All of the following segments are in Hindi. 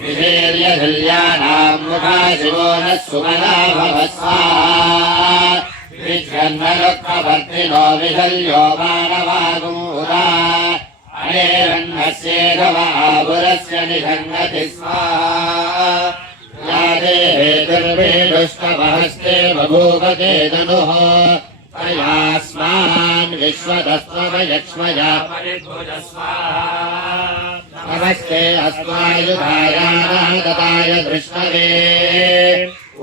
विधेर्यहल्यानां मुखाशिवो न सुमना भवस्वाहा विच्छन्नदुःखवर्तिनो विधल्यो मानवागूरा अनेरन्नस्येधमापुरस्य निषङ्गति स्वाहा या देहेतुर्वेदुष्टमहस्ते बभूवते तनुः तयास्मान् विश्वतस्त्वमयक्ष्मया परिभुज स्वाहा नमस्ते अस्मायुधायानादताय दृष्टवे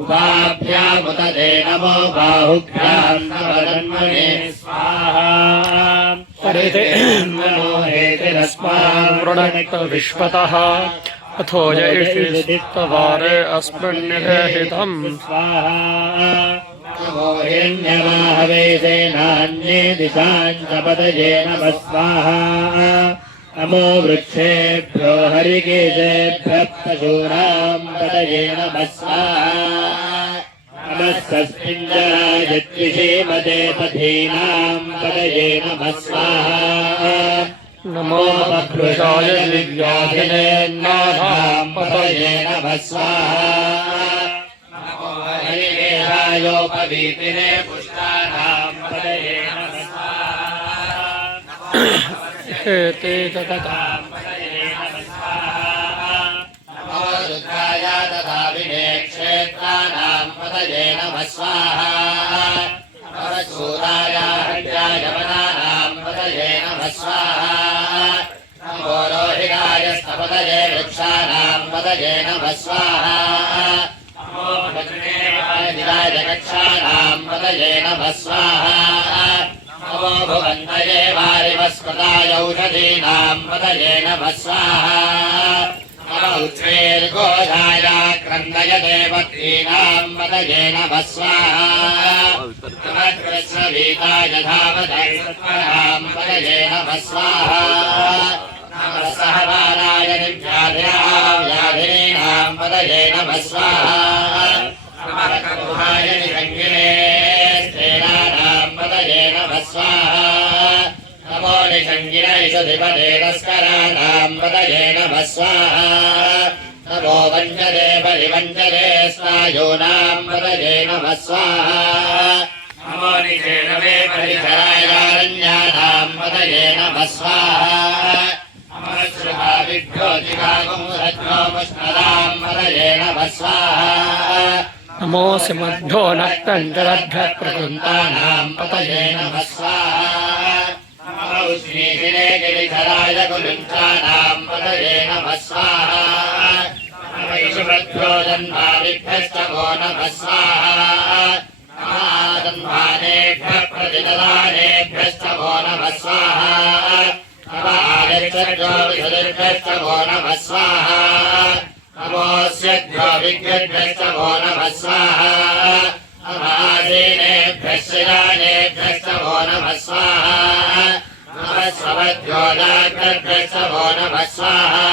उभाभ्यामुतते नमो बाहुभ्यां नवजन्मने स्वाहा परितेरस्मान् वृणक्त विश्वतः अथो जयिषिस्तवारे अस्मन्निधेहितम् स्वाहा नमो हिरण्यवाहवेशेनान्ये दिशाञ्च पतये नमः स्वाहा नमो वृक्षेभ्यो हरिकेशेभ्यः पशूनां पतये नमः स्वाहा नमः सस्मिञ्जराय द्विषीमते पथीनां पतये नमः स्वाहा नमो बभ्रुषाय दिव्याधिने नाथां पतये नमः स्वाहा योपवीतिने पुष्टानां पतये नमः स्वाहा ते तथां पतये नमः स्वाहा नमो रुद्राय तथा विने क्षेत्राणां पतये नमः स्वाहा नमः शूराय हर्याय वनानां पतये नमः स्वाहा नमो रोहिणाय स्तपतये वृक्षाणां पतये नमः स्वाहा जगक्षाणां पतये नमः स्वाहा नमो भुवन्तये वारिवस्पताय औषधीनां पतये नमः स्वाहा नमो उच्चैर्घोषाय क्रन्दय देवतीनां पतये नमः स्वाहा नमः कृष्णवीताय धावधैर्यं पतये नमः स्वाहा नमः सहवाराय व्याधिनीनां पतये नमः स्वाहा नमः कपुहाय निषङ्गिने स्त्रीणानां पतये नमः स्वाहा नमो निषङ्गिनैषधिपदे तस्कराणां पतये नमः स्वाहा नमो वञ्चदे परिवञ्चदे स्नायूनां पतये नमः स्वाहा नमो निषेणवे परिचरायारण्यानां पतये नमः स्वाहा नमः श्रुभाविभ्योतिकाकुमुरज्ञोमुष्णदां पतये नमः स्वाहा नमो सिमद्धो नक्तञ्जलभ्यः प्रकृन्तानां पतये नमः स्वाहा नमो उष्णीषिणे गिरिधराय कुलुञ्चानां पतये नमः स्वाहा नमः ईशुभद्रो जन्मादिभ्यश्च वो नमः स्वाहा नमः जन्मानेभ्यः प्रतिददानेभ्यश्च वो नमः स्वाहा नमः आदित्यभ्यो विशुद्भ्यश्च वो नमः स्वाहा नमोऽस्यभ्यो विज्ञभ्यश्च वो नमः स्वाहा नमः आसीनेभ्यः शिरानेभ्यश्च वो नमः स्वाहा नमः स्वभ्यो जाग्रभ्यश्च वो नमः स्वाहा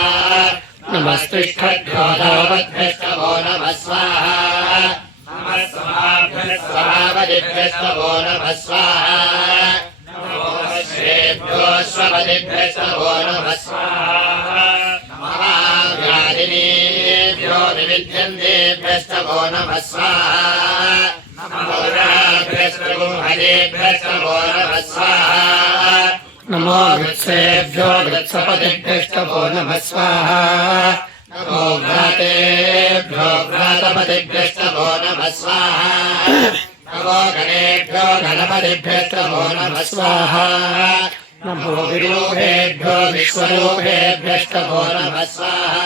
नमस्तिष्ठभ्यो धावद्भ्यश्च वो नमः स्वाहा नमः स्वभावदिभ्यश्च वो नमः स्वाहा नमो श्रेभ्यो स्वपदिभ्यश्च वो नमः स्वाहा नमः व्याधिनीभ्यो विविध्यन्तेभ्यश्च वो नमः स्वाहा नमो राभ्यश्च गुंहरेभ्यश्च वो नमः स्वाहा नमो वृत्सेभ्यो वृत्सपतिभ्यश्च वो नमः स्वाहा नमो भ्रातेभ्यो भ्रातपतिभ्यश्च वो नमः स्वाहा नमो गणेभ्यो गणपतिभ्यश्च वो नमः स्वाहा नमो विरूपेभ्यो विश्वरूपेभ्यश्च वो नमः स्वाहा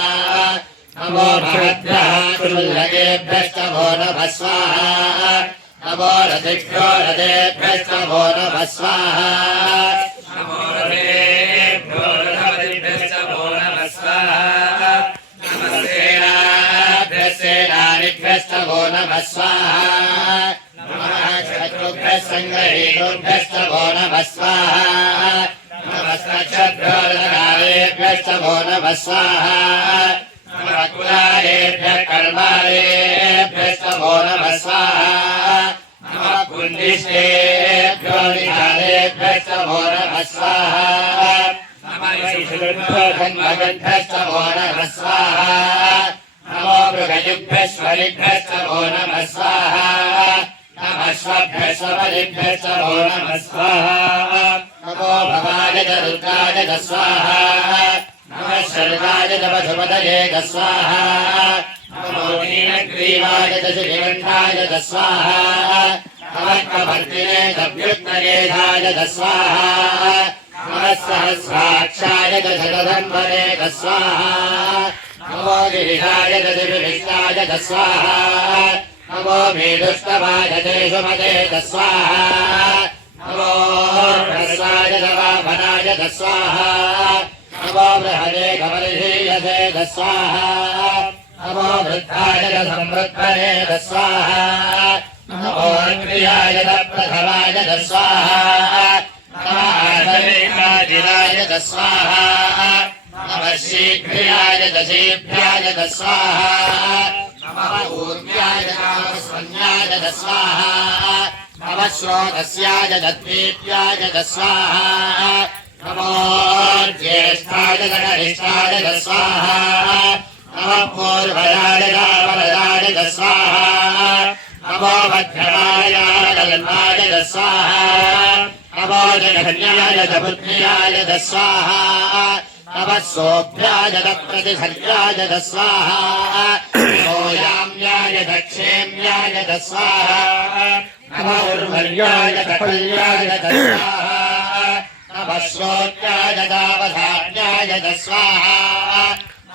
नमो भद्रः कुल्लकेभ्यश्च वो नमः स्वाहा नमो रथिभ्यो रथेभ्यश्च वो नमः स्वाहा नमो रथेभ्यो रथपतिभ्यश्च वो नमः स्वाहा नमः सेनाभ्यः सेनानिभ्यश्च वो नमः स्वाहा नमः शत्रुभ्यः सङ्ग्रहीतुभ्यश्च वो नमः स्वाहा नमः नक्षत्रोदकारेभ्यश्च वो नमः स्वाहा नमः कुलालेभ्यः कर्मालेभ्यश्च वो नमः स्वाहा नमः कुण्डिष्टेभ्यो निधानेभ्यश्च वो नमः स्वाहा नमः धन्वगन्धश्च वो नमः स्वाहा नमो मृगयुभ्यश्वरिभ्यश्च वो नमः स्वाहा नमः श्वभ्यश्वरिभ्यश्च वो नमः स्वाहा नमो भवाय च रुद्राय च स्वाहा नमः शर्वाय च पशुपतये च स्वाहा नमो नीलग्रीवाय च श्रीकण्ठाय च स्वाहा नमः कवर्तिने च व्युत्तरेधाय च स्वाहा नमः सहस्राक्षाय च शतधन्वने च स्वाहा नमो गिरिशाय च दिविष्टाय च स्वाहा नमो मेदुष्टवाय च सुमते च स्वाहा नमो ह्रस्वाय च वामनाय च स्वाहा नमो बृहदे कमलशीयसे च स्वाहा नमो वृद्धाय च संवृद्धने च स्वाहा नमो अग्र्याय च प्रथमाय च स्वाहा नमः आदरेकाजिराय च स्वाहा नमः शीघ्र्याय च शीघ्राय च स्वाहा नमः ऊर्व्याय च स्वन्याय च स्वाहा नमः श्रोतस्याय च द्वीप्याय च स्वाहा नमो ज्येष्ठाय च कनिष्ठाय च स्वाहा नमः पूर्वजाय च वरदाय च स्वाहा नमो मध्यमाय जन्माय च स्वाहा नमो जघन्याय च बुद्ध्याय च स्वाहा नमः सोभ्याय च प्रतिसर्याय च स्वाहा नमो याम्याय च क्षेम्याय च स्वाहा नमो उर्वर्याय च पल्याय च स्वाहा नमः श्रोत्याय च वधान्याय च स्वाहा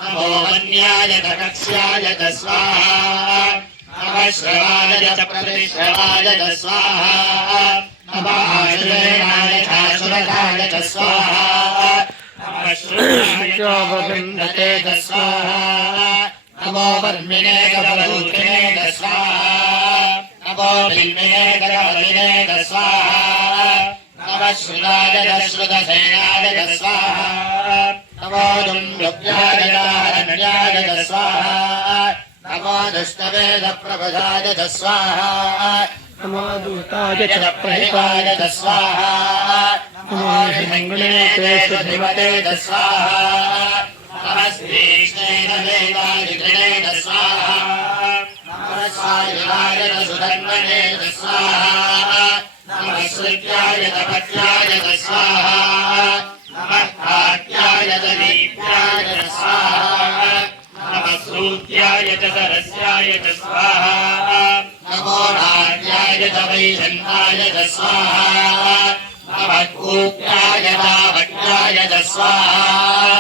नमो वन्याय च कक्ष्याय च स्वाहा नमः श्रवाय च प्रतिश्रवाय च स्वाहा नमः आश्रयणाय च सुरताय च स्वाहा नमः श्रुताय वृन्दते च स्वाहा नमो वर्मिणे च बलूकिने च स्वाहा नमो बिल्मिने च बलिने च स्वाहा नमः श्रुताय च श्रुतसेनाय च स्वाहा नमो दुम्लुभ्याय च हरण्याय च स्वाहा नमो दुष्टवेद प्रभुजाय च स्वाहा नमो दूताय च प्रहिताय च स्वाहा नमो हिमङ्गलिने ते सुधिमते च स्वाहा नमः श्रीकृष्णेन वेदादिकृणे च स्वाहा नमः स्वायुवाय च सुधन्वने च स्वाहा नमः श्रुत्याय च पत्याय च स्वाहा नमः कात्याय च दीप्याय च स्वाहा नमः सूत्याय च सरस्याय च स्वाहा नमो नाट्याय च वैशन्ताय च स्वाहा नमः कूप्याय च वट्याय च स्वाहा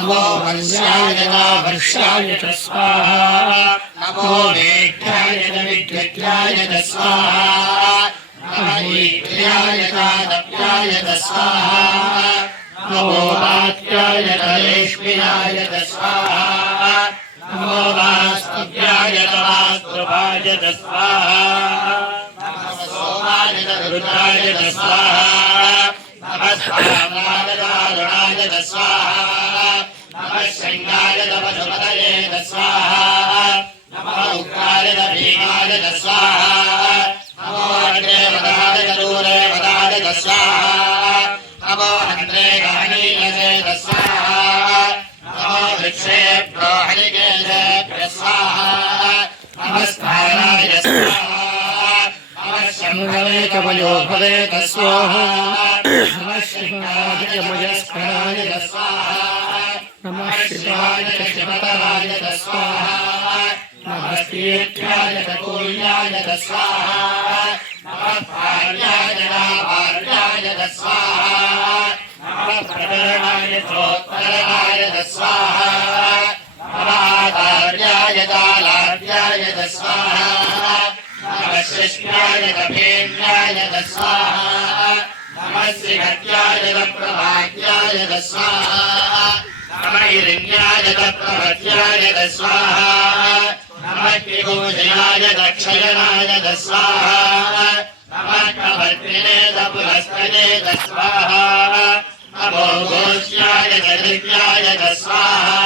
नमो वंश्याय च वर्ष्याय च स्वाहा नमो वेद्याय च विद्युत्याय च स्वाहा नमः ईक्ष्याय च दप्याय च स्वाहा नमो वात्याय च रेष्मिनाय च स्वाहा नमो वास्तव्याय च वास्तुभाय च स्वाहा नमः सोमाय च रुद्राय च स्वाहा नमः स्वामाय च अरुणाय च स्वाहा नमः शृङ्गाय च पशुपतये च स्वाहा नमः उग्राय च भीमाय च स्वाहा नमो अग्रे वदाय च दूरे वदाय च स्वाहा नमो हन्त्रे गहनीयसे च स्वाहा नमो वृक्षेभ्यो हरिकेशेभ्यः स्वाहा नमः स्थानाय स्वाहा नमः शम्भवे च मयो भवे च स्वाहा नमः शिवाय च मयस्कराय च स्वाहा नमः शिवाय च शिवतराय च स्वाहा नमः तीर्थ्याय च कूल्याय च स्वाहा नमः भार्याय च भार्याय च स्वाहा नमः प्रकरणाय चोत्तरणाय च स्वाहा नमः आचार्याय च लाड्याय च स्वाहा नमः शिष्याय च भेन्याय च स्वाहा नमः श्रीहत्याय च प्रभात्याय च स्वाहा नमः हिरण्याय च प्रभत्याय च स्वाहा नमः त्रिभुजयाय च क्षयणाय च स्वाहा नमः कवर्तिने च पुरस्तये च स्वाहा नमो घोष्याय च दिव्याय च स्वाहा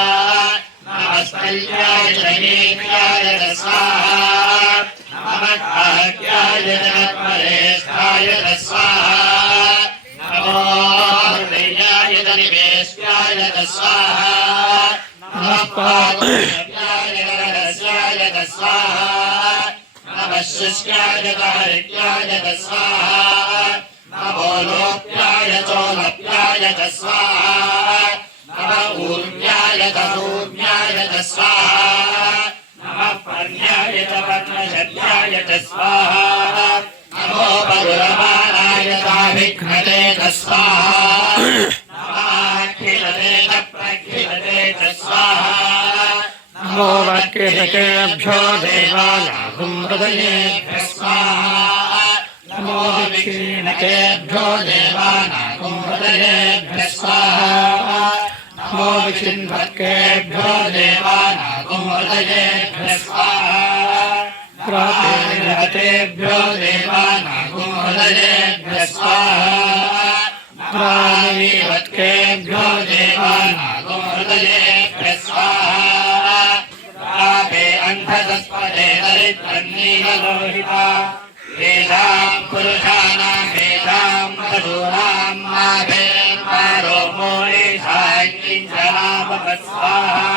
नमः स्थल्याय च नीत्याय च स्वाहा नमः कात्याय च परेष्ठाय च स्वाहा नमो हृदयाय च निवेश्याय स्वाहा नमः पार्वत्याय नरस्याय स्वाहा नमः शुष्काय हरित्याय स्वाहा नमो लोप्याय चोलप्याय स्वाहा नमः ऊर्व्याय ऊर्व्याय स्वाहा नमः पर्याय पद्मशल्याय स्वाहा नमो परुरमाणाय विघ्नते स्वाहा नमःखिलते प्रखिलते स्वाहा नमो वाक्यहतेभ्यो देवानागुं हृदयेभ्यः स्वाहा नमो विक्षीणकेभ्यो देवानागुं हृदयेभ्यः स्वाहा नमो विचिन्वकेभ्यो देवानागुं हृदयेभ्यः स्वाहा प्रातेभ्यो देवानागुं हृदयेभ्यः स्वाहा प्राणीवत्केभ्यो देवानागुं हृदयेभ्यः स्वाहा प्रापे अन्धतस्पदे दरिद्रन्नीललोहिता वेदां पुरुषाणां वेदां पशूनां माभेर्मारो मोलिषां किञ्चनापस्वाहा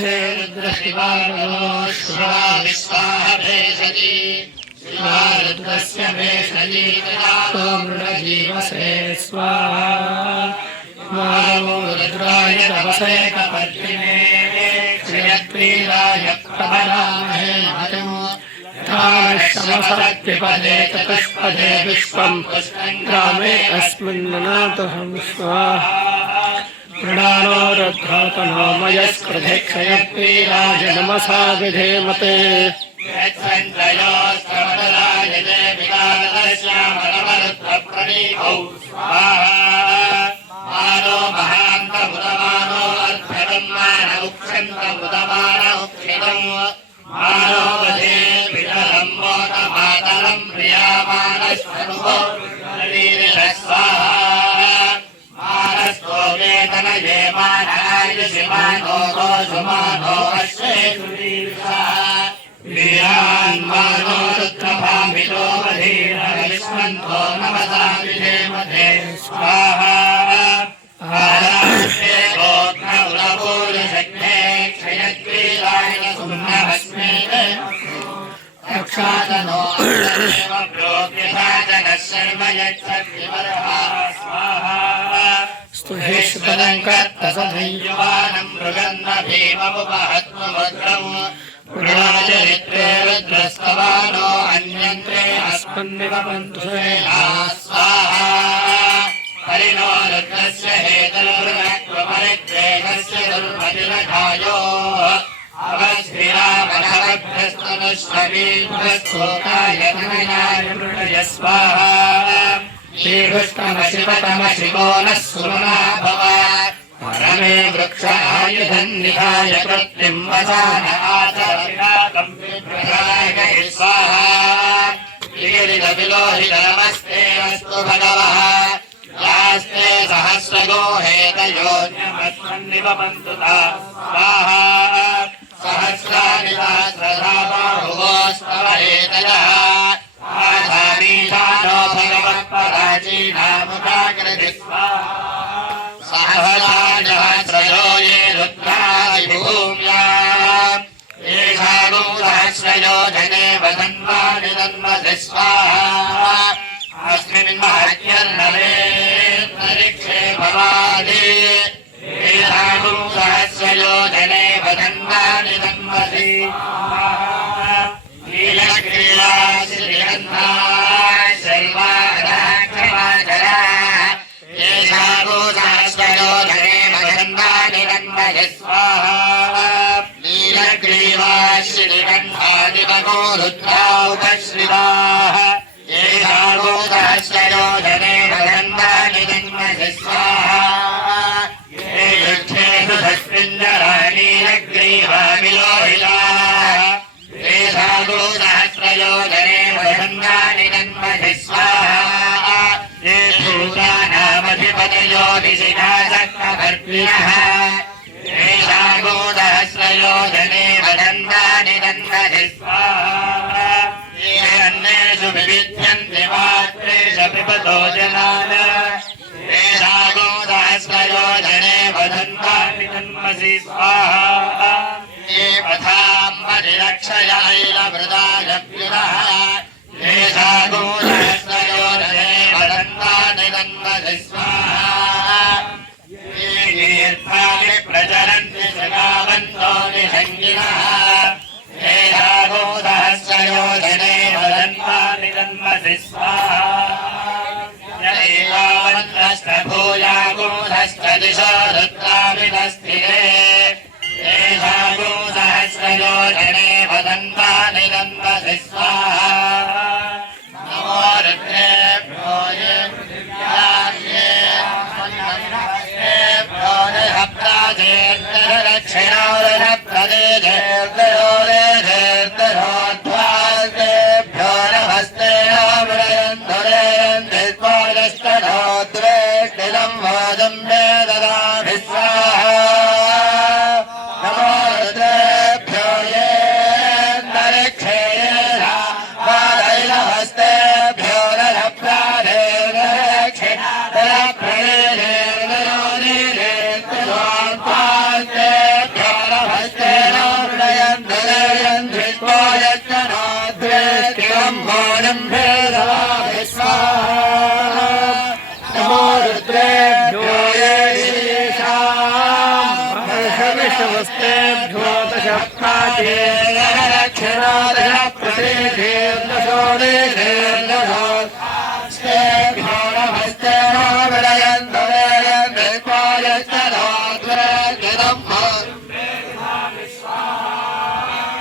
हे रुद्रशिवारो शिवा विश्वाः भेषजी शिवा रुद्रस्य भेषजी मृडजीवसे स्वाहा मानवो रुद्राय तपसे कपर्दिने श्रियत्रीराय प्रबलामहे मातमो तामशमसत्विपदे चतुष्पदे विश्वम् ग्रामे अस्मिन्ननातुहं स्वाहा मृडालो रुद्रातनो मयस्कृते क्षयत्रीराय नमसा विधेमते प्रणीभौ मानो महान्तमुदमानो अर्धरम्मान उक्षन्तमुदमान उक्षितम् मानो वधे पितरं मोदमातरं प्रियामानस्वरूपो स्वाहा मानस्तो वेतनये मानायुषिमानो दोषुमानो अश्वेषुरीर्षा वीरान्मानो रुद्रभामितो वधीरविष्मन्तो नमसा विधेमते स्वाहा आराधे गोघ्नौरपूर्णशक्ते क्षयत्रीराय सुम्नभस्मे रक्षादनो प्रोभ्यसादनः शर्म यच्छद्विमर्हा स्वाहा स्तुहेष्वलङ्कर्तसधैर्यवानं मृगन्न भीममुपहत्वमुद्रम् पुराचरित्रे रुद्रस्तवानो अन्यन्त्रे अस्मन्निवपन्तु स्वाहा हरिणो रुद्रस्य हेतुर्वृणत्वपरित्रेकस्य दुर्मतिरघायोः अवश्रिरामणवभ्यस्तनुष्ववीभ्यस्तोकाय नमिनाय मृडय स्वाहा श्रीकृष्णमशिवतमशिवो नः सुमना भव परमे वृक्ष आयुधन्निधाय कृत्तिं वसान आचरविनाकं विप्रदाय स्वाहा गिरिविलोहितनमस्ते अस्तु भगवः यास्ते सहस्रगो हेतयोन्यमस्मन्निवपन्तु स्वाहा सहस्राणि सहस्रधा बाहुवोस्तव हेतयः आधानीशानो भगवत्पराचीनामुखाकृति स्वाहा सहस्राणि सहस्रयो ये रुद्रादिभूम्याम् येषागुं सहस्रयो जने वदन्वानि तन्मसि स्वाहा अस्मिन् महत्यर्नवेत्तरिक्षे भवादि येषागुं सहस्रयो जने वदन्वानि तन्मसि नीलग्रीवाश्रियन्ताय सर्वाराक्षमाचरा येषागो सहस्रयो जने वदन्वानि तन्मसि स्वाहा नीलग्रीवाश्रियन्तादिवगो रुद्रा उपश्रिताः येषागो सहस्रयो जने वदन्वानि तन्मसि स्वाहा ये युद्धेषु धस्मिञ्जराणीलग्रीवा विलोहिताः येषागो सहस्रयो जने वदन्वानि तन्मसि स्वाहा ये भूतानामधिपतयो दिशिनाशक्तभर्त्रिणः येषागो सहस्रयो जने वदन्वानि तन्मसि स्वाहा ये अन्येषु विविध्यन्ति मात्रेषु पिबतो जनान् येषागो सहस्रयो जने वदन्तानि तन्मसि स्वाहा पथां परिरक्षयाैलवृदायप्युरः येषा गोदहस्तयोजने वदन्तानि तन्मसि स्वाहा ये तीर्थानि प्रचरन्ति सगावन्तो निषङ्गिनः येषा गोदहस्तयोजने वदन्तानि तन्मसि स्वाहा भूयागोधश्चदिशो रुद्राविदस्थिरे एषा गोसहस्रयोजने वदन्तानि तन्मसि स्वाहा नमो रुद्रेभ्यो ये पृथिव्याभ्यो दक्षिणोरप्रदेशेर्दरोरेभ्यो नमस्ते ष्टिलं वादं मे ददामि स्वाहा नमो रुद्रेभ्यो ये नरक्षेयेषा वादैलहस्तेभ्यो नरप्राणेर्नरक्षेणेर्नरोरेभ्यो नमस्तेन दृष्ट्वा यज्ञनाद्वेष्टिलं वादं मे ददामि स्वाहा नमो रुद्रेभ्यो ये विश्वस्तेभ्यो दशप्राचेर्दशोदेशेर्दशोस्तेभ्यो नमस्ते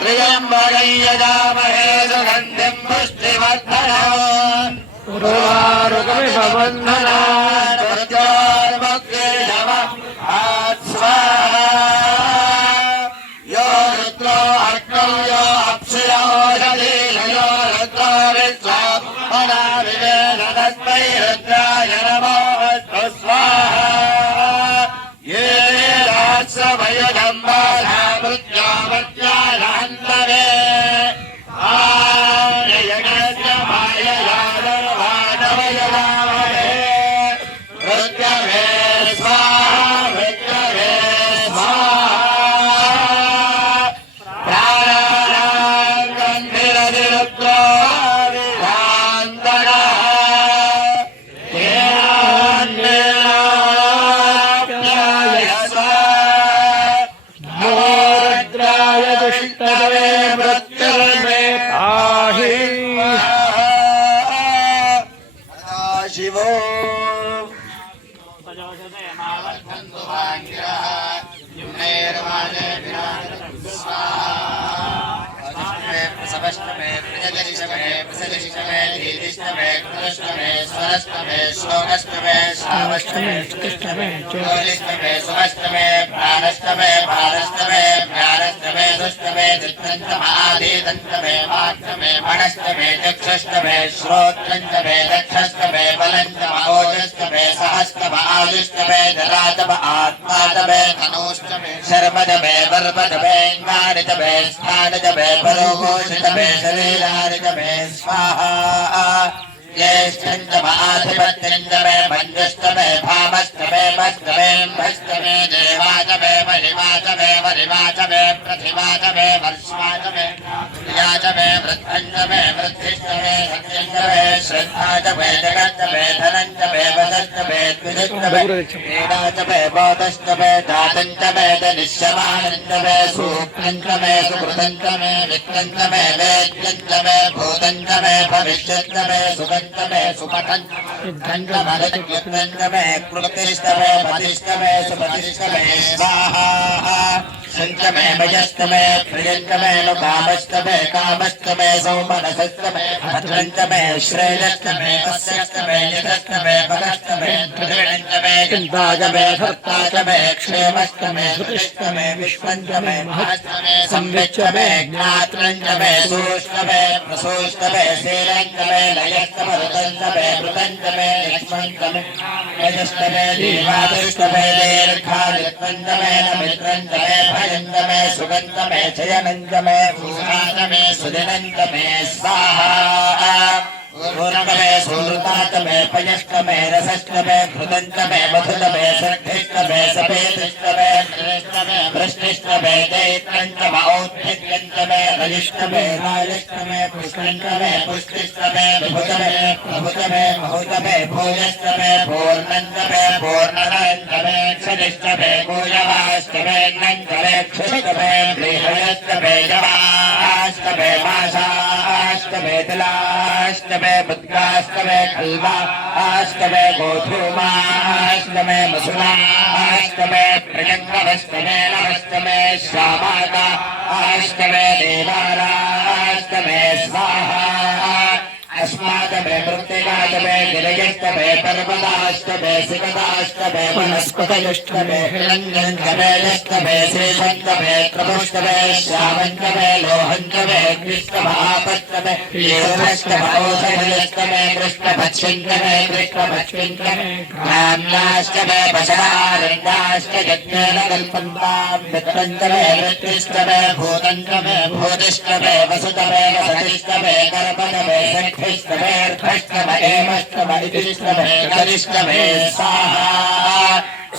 त्र्यम्बकं यजामहे सुगन्धिं पुष्टिवर्धनम् उर्वारुकमिव बन्धनान् मृत्योर्मुक्ते नमः स्वाहा यो रुद्रो अग्नौ यो अप्सुयो शलीलयो रुद्रो विश्वात्मना विवेद तस्मै रुद्राय नमोऽस्तु स्वाहा ये राष्ट्रमयुधं बाधा मृत्योमत्याय हन्तवे सवष्टमे प्रजलिष्टमे प्रसलिष्टमे धीतिष्टमे कृष्टमे स्वरष्टमे श्लोकष्टमे श्रावष्टमे कृष्टमे ज्योतिष्टमे सुवष्टमे प्राणष्टमे भारष्टमे ज्ञानष्टमे दुष्टमे चित्रन्तमादीतन्तमे वाक्तमे मणष्टमे चक्षुष्टमे श्रोत्रन्तमे दक्षष्टमे बलन्तमोजष्टमे सहष्टम आयुष्टमे जरातम आत्मातमे तनूष्टमे शर्मदमे वर्मदमे ज्ञानितमे स्थानतमे परोघोषितमे शरीरानितमे स्वाहा ज्येष्ठन्तमाधिपत्यन्तमे मञ्जुष्टमे भामष्टमे मष्टमे भष्टमे देवाचमे महिमाचमे वरिवाचमे पृथिवाचमे वर्ष्वाचमे प्रियाचमे वृद्धञ्चमे वृद्धिष्टमे सत्यञ्चमे श्रद्धाचमे जगच्चमे धनञ्चमे वसश्चमे द्विजच्चमे क्रीडाचमे बोधश्चमे दातञ्चमे दनिष्यमानञ्चमे सूक्तञ्चमे सुकृतञ्चमे वित्तञ्चमे वेद्यञ्चमे भूतञ्चमे भविष्यच्चमे सुगञ्चमे सुपठञ्चमे कृतिष्टमे पतिष्टमे सुपतिष्टमे स्वाहा सञ्चमे मयस्तमे प्रियञ्चमे कामस्तमे कामस्तमे सौमनसस्तमे भद्रञ्चमे श्रेयस्तमे अस्यस्तमे नितस्तमे भगस्तमे पृथिवीञ्चमे चिन्ताचमे धर्ताचमे क्षेमस्तमे धृतिष्टमे विश्वञ्चमे महस्तमे संविच्चमे ज्ञात्रञ्चमे सूष्टमे प्रसूष्टमे शीलञ्चमे लयस्तमे ऋतञ्चमे मृतञ्चमे लक्ष्मञ्चमे यजस्तमे दीवादुष्टमे दीर्घादित्वञ्चमे नमित्रञ्चमे भयञ्चमे सुगन्धमे जयनञ्चमे भूषाचमे सुदिनञ्चमे स्वाहा पूर्णमे सूर्तातमे पयष्टमे रसष्टमे घृतंतमे मधुतमे सख्यष्टमे सफेदष्टमे कृष्णमे वृष्णिष्टमे दैत्रंतमे औत्थित्यंतमे रजिष्टमे राजष्टमे पुष्कंतमे पुष्टिष्टमे विभुतमे प्रभुतमे बहुतमे भोजष्टमे पूर्णंतमे पूर्णनंतमे क्षदिष्टमे भोजवाष्टमे नंतमे क्षिष्टमे बृहयष्टमे जवाष्टमे मासाष्टमे तिलाष्टमे बुद्धाष्टमे खल्वाष्टमे गोधूमाष्टमे मसुलाष्टमे प्रियंगवष्टमे नवष्टमे श्यामाकाष्टमे देवाराष्टमे स्वाहा अस्मादमे मृत्तिकादमे गिरयष्टमे पर्वताष्टमे सिकताष्टमे वनस्पतयष्टमे हिरण्यंतमे यष्टमे शेषंतमे त्रपुष्टमे श्यामंतमे लोहंतमे कृष्णभापष्टमे हीरोष्टमे औषधयष्टमे कृष्णभक्षिंतमे कृष्णभक्षिंतमे ग्राम्याष्टमे पशरारण्याष्टयज्ञेन कल्पन्तां मित्रंतमे वृत्तिष्टमे भूतंतमे भूतिष्टमे वसुतमे वसतिष्टमे कर्पतमे सख्यष्टमे अर्थष्टमे एमष्टमे इतिष्टमे गरिष्टमे स्वाहा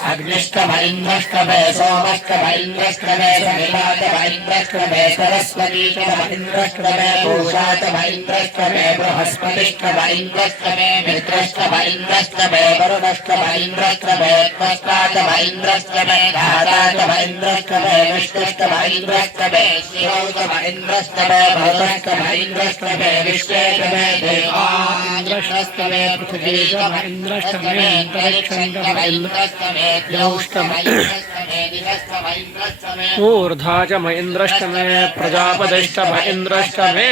अग्निष्टमे इंद्रष्टमे सोमष्टमे इंद्रष्टमे समिताष्टमे इंद्रष्टमे सरस्वतीष्टमे इंद्रष्टमे पूषाष्टमे इंद्रष्टमे बृहस्पतिष्टमे इंद्रष्टमे मित्रष्टमे इंद्रष्टमे वरुणष्टमे इंद्रष्टमे त्वष्टाष्टमे इंद्रष्टमे धाताष्टमे इंद्रष्टमे विष्णुष्टमे इंद्रष्टमे शिवष्टमे इंद्रष्टमे भरतष्टमे इंद्रष्टमे विश्वेष्टमे देवाष्टमे पृथ्वीष्टमे इंद्रष्टमे अंतरिक्षष्टमे इंद्रष्टमे ऊर्धा च महेन्द्रष्टमे प्रजापतिष्टम इंद्रष्टमे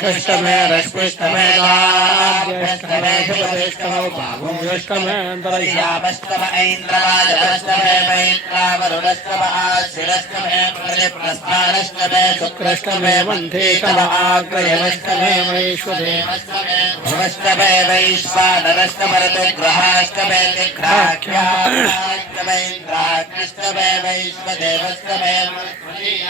षष्टमे रश्मिष्टमे दाज्यष्टमे शिवष्टमे बाहुष्टमे अंतरिक्षाष्टमे ऐन्द्रराजष्टमे मैत्रावरुणष्टमे आशिरष्टमे प्रतिप्रस्थानष्टमे शुक्रष्टमे वन्धेष्टमे आग्रयष्टमे वैश्वदेवष्टमे भवष्टमे वैश्वानरष्टमे ऋतुग्रहाष्टमे तिघ्राख्याष्टमे इन्द्राग्निष्टमे वैश्वदेवष्टमे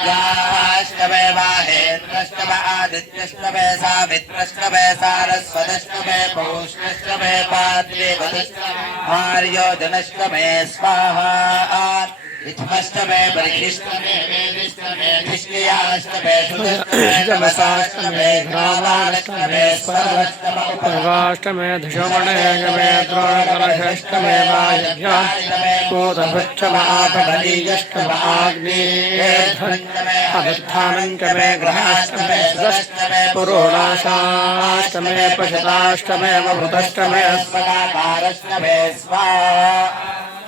याष्टमे वाहेन्द्रष्टमे आदित्यष्टमे सावित्रष्टमे सारस्वतष्टमे पौष्णष्टमे पाद्रीवतष्टमे आर्योजनष्टमे स्वाहा इत्थमष्टमे बर्हिष्टमे वेदिष्टमे धिष्ठियाष्टमे सुदष्टमे नमसाष्टमे घ्रावाष्टमे स्वर्वष्टमे उपवाष्टमे धिषमणेष्टमे द्रोणकलशष्टमे वायव्याष्टमे कोदभक्षमे आपगलीयष्टमे आग्नेयध्वन्तमे अभिर्थानङ्कमे ग्रहाष्टमे सुदष्टमे पुरोणाशाष्टमे पशताष्टमे मभृतष्टमे अस्मदाकारष्टमे स्वाहा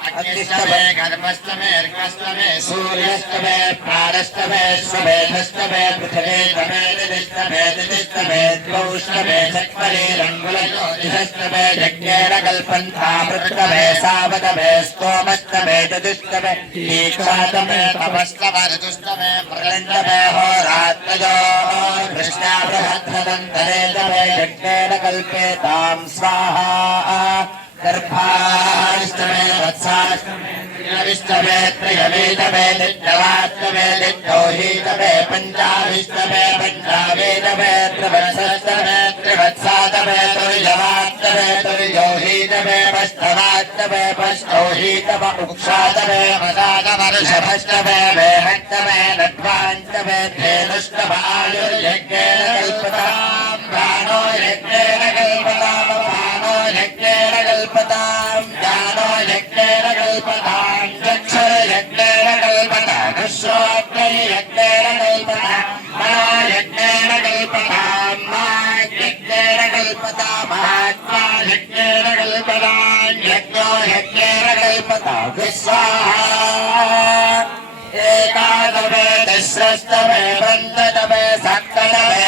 अग्निष्टमे गर्भष्टमे अर्कष्टमे सूर्यष्टमे प्राणष्टमे स्वमेधष्टमे पृथिवीष्टमे दिदिष्टमे द्वौष्टमे चत्वरे रङ्गुलज्योतिषष्टमे यज्ञेन कल्पन्था पृष्टमे सावतमे स्तोमष्टमे चतुष्टमे दीक्षातमे तपष्टमे ऋतुष्टमे प्रलण्डमे होरात्रयो कृष्णा बृहद्रदन्तरेतमे यज्ञेन कल्पेतां स्वाहा गर्भाष्टमे वत्साष्टमे त्रियविष्टमे त्रयवेदमे नित्यवाष्टमे नित्यौहीतमे पञ्चाविष्टमे पञ्चावेदमे त्रिवत्सष्टमे त्रिवत्सातमे तुर्यवाष्टमे तुर्योहीतमे पष्टवाष्टमे पष्टौहीतम उक्षातमे मदागमर्षभष्टमे वेहष्टमे नध्वाष्टमे धेनुष्टम आयुर्यज्ञेन कल्पतां प्राणो यज्ञेन कल्पतां प्राणो यज्ञेन कल्पतां ज्ञानो यज्ञेन कल्पतां चक्षुर यज्ञेन कल्पतां श्रोत्रै यज्ञेन कल्पतां मनो यज्ञेन कल्पतां मात् यज्ञेन कल्पतां महात्मा यज्ञेन कल्पतां यज्ञो यज्ञेन कल्पतां स्वाहा एकादमे तिस्रष्टमे पञ्चदमे सप्तदमे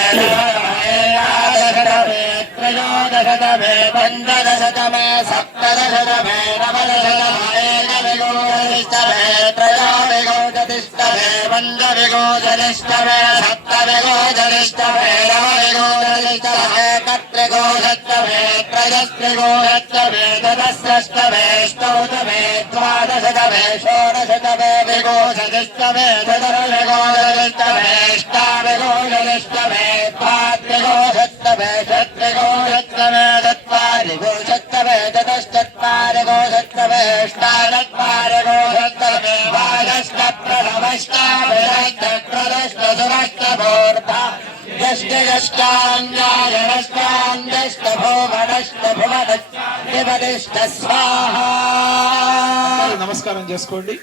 नवदशतमे त्रयोदशतमे पञ्चदशतमे सप्तदशतमे नवदशतमे एकविंशतिष्टमे त्रयोविंशतिष्टमे पञ्चविंशतिष्टमे सप्तविंशतिष्टमे नवविंशतिष्टमे एकत्रिंशत्तमे त्रयस्त्रिंशत्तमे चतुस्रष्टमे अष्टौतमे द्वादशतमे षोडशतमे विंशतिष्टमे चतुर्विंशतिष्टमे अष्टाविंशतिष्टमे द्वात्रिंशतिष्टमे गोषत्तवे षट्त्रिगोषत्तवे चत्वारि गोषत्तवे चतुश्चत्वारि गोषत्तवे अष्टाचत्वारि गोषत्तवे द्वादशप्रथमष्टाभिषष्टप्रदष्टसुरष्टभूर्धा स्वाहा నమస్కారం చేసుకోండి.